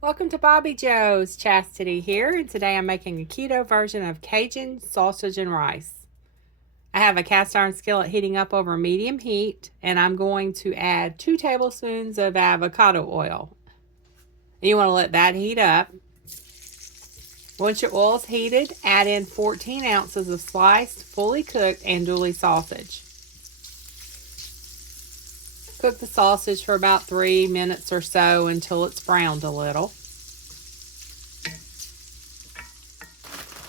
Welcome to Bobbi Jo's. Chastity here, and today I'm making a keto version of Cajun sausage and rice. I have a cast iron skillet heating up over medium heat, and I'm going to add 2 tablespoons of avocado oil. You want to let that heat up. Once your oil's heated, add in 14 ounces of sliced, fully cooked andouille sausage. Cook the sausage for about 3 minutes or so until it's browned a little.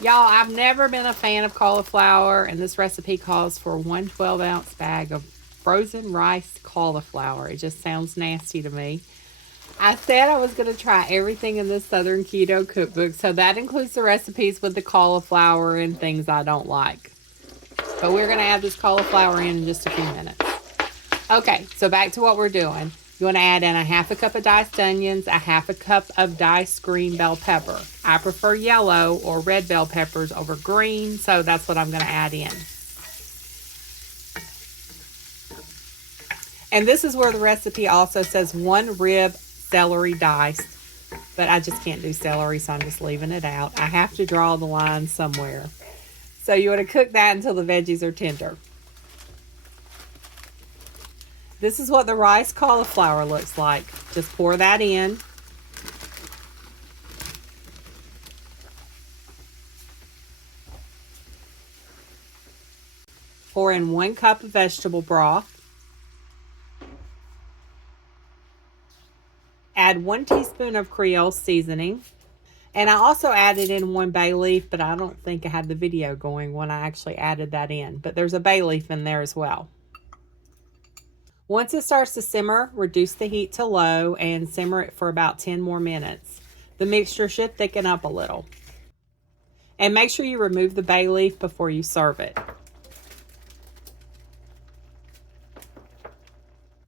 Y'all, I've never been a fan of cauliflower, and this recipe calls for 1 12-ounce bag of frozen rice cauliflower. It just sounds nasty to me. I said I was going to try everything in this Southern Keto cookbook, so that includes the recipes with the cauliflower and things I don't like. But we're going to add this cauliflower in just a few minutes. Okay, so back to what we're doing. You want to add in a half a cup of diced onions, a half a cup of diced green bell pepper. I prefer yellow or red bell peppers over green, so that's what I'm going to add in. And this is where the recipe also says 1 rib celery diced, but I just can't do celery, so I'm just leaving it out. I have to draw the line somewhere. So you want to cook that until the veggies are tender. This is what the rice cauliflower looks like. Just pour that in. Pour in 1 cup of vegetable broth. Add 1 teaspoon of Creole seasoning. And I also added in 1 bay leaf, but I don't think I had the video going when I actually added that in. But there's a bay leaf in there as well. Once it starts to simmer, reduce the heat to low and simmer it for about 10 more minutes. The mixture should thicken up a little. And make sure you remove the bay leaf before you serve it.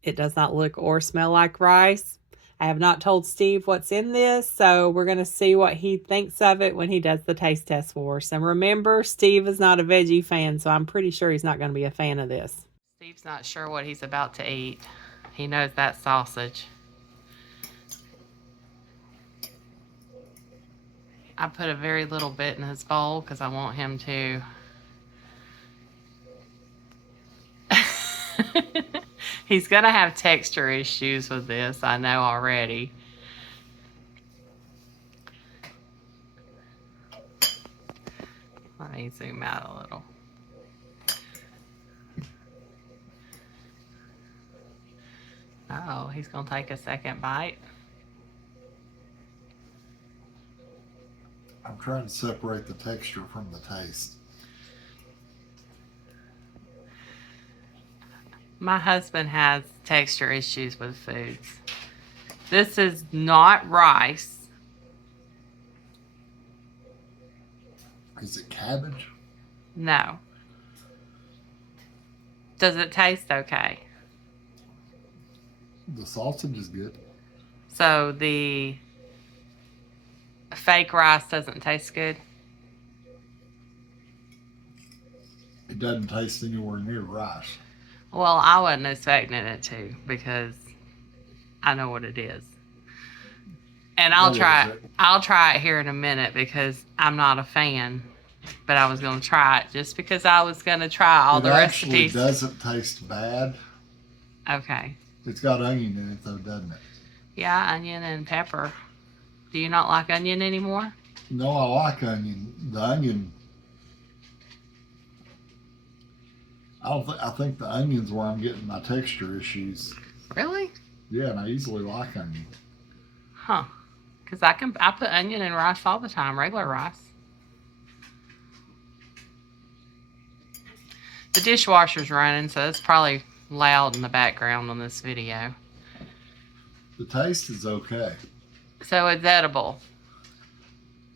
It does not look or smell like rice. I have not told Steve what's in this, so we're going to see what he thinks of it when he does the taste test for us. And remember, Steve is not a veggie fan, so I'm pretty sure he's not going to be a fan of this. Steve's not sure what he's about to eat. He knows that sausage. I put a very little bit in his bowl because I want him to. He's going to have texture issues with this, I know already. Let me zoom out a little. Oh, he's going to take a second bite. I'm trying to separate the texture from the taste. My husband has texture issues with foods. This is not rice. Is it cabbage? No. Does it taste okay? The sausage is good. So the fake rice doesn't taste good? It doesn't taste anywhere near rice. Well, I wasn't expecting it to because I know what it is. And I'll try it here in a minute because I'm not a fan. But I was going to try it just because I was going to try all the recipes. It actually doesn't taste bad. Okay. It's got onion in it though, doesn't it? Yeah, onion and pepper. Do you not like onion anymore? No, I like onion. The onion. I think the onion's where I'm getting my texture issues. Really? Yeah, and I usually like onion. Huh. Because I put onion in rice all the time, regular rice. The dishwasher's running, so it's probably loud in the background on this video. The taste is okay. So it's edible.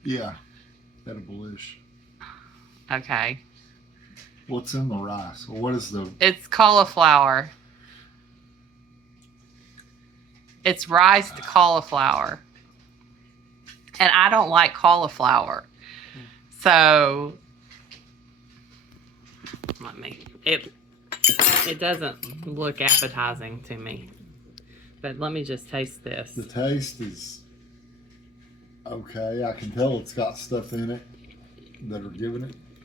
Yeah, edible-ish. Okay. What's in the rice? Or what is the... It's cauliflower. It's riced cauliflower. And I don't like cauliflower. So, it doesn't look appetizing to me. But let me just taste this. The taste is okay. I can tell it's got stuff in it that are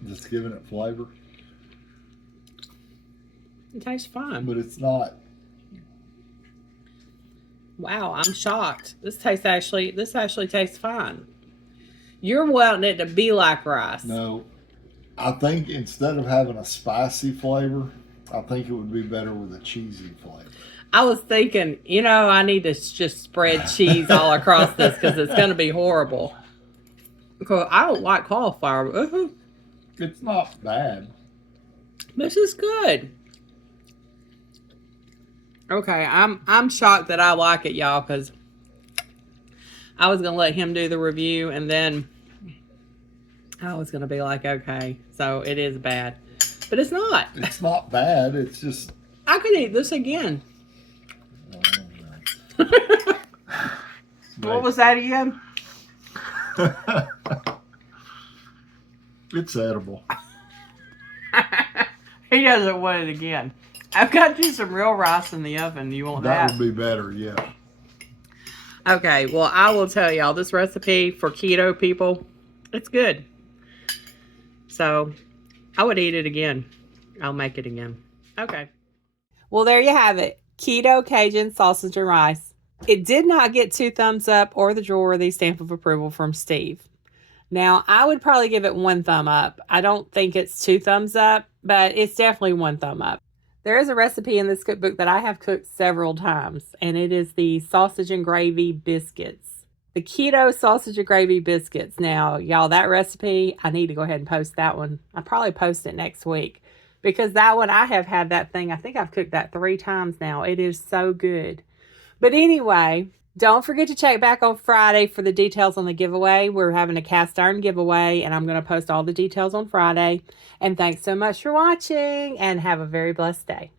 just giving it flavor. It tastes fine. But it's not. Wow, I'm shocked. This actually tastes fine. You're wanting it to be like rice. No, I think instead of having a spicy flavor, I think it would be better with a cheesy flavor. I was thinking, I need to just spread cheese all across this because it's going to be horrible. Because I don't like cauliflower. It's not bad. This is good. Okay, I'm shocked that I like it, y'all, because I was going to let him do the review, and then I was going to be like, okay, so it is bad. But it's not. It's not bad. It's just... I could eat this again. What was that again? It's edible. He doesn't want it again. I've got you some real rice in the oven. You want that? That would be better, yeah. Okay, well, I will tell y'all, this recipe for keto people, it's good. So, I would eat it again. I'll make it again. Okay. Well, there you have it. Keto Cajun sausage and rice. It did not get 2 thumbs up or the drawer-worthy stamp of approval from Steve. Now, I would probably give it 1 thumb up. I don't think it's 2 thumbs up, but it's definitely 1 thumb up. There is a recipe in this cookbook that I have cooked several times, and it is the sausage and gravy biscuits. The keto sausage and gravy biscuits. Now, y'all, that recipe, I need to go ahead and post that one. I'll probably post it next week because that one, I have had that thing. I think I've cooked that 3 times now. It is so good. But anyway, don't forget to check back on Friday for the details on the giveaway. We're having a cast iron giveaway, and I'm going to post all the details on Friday. And thanks so much for watching, and have a very blessed day.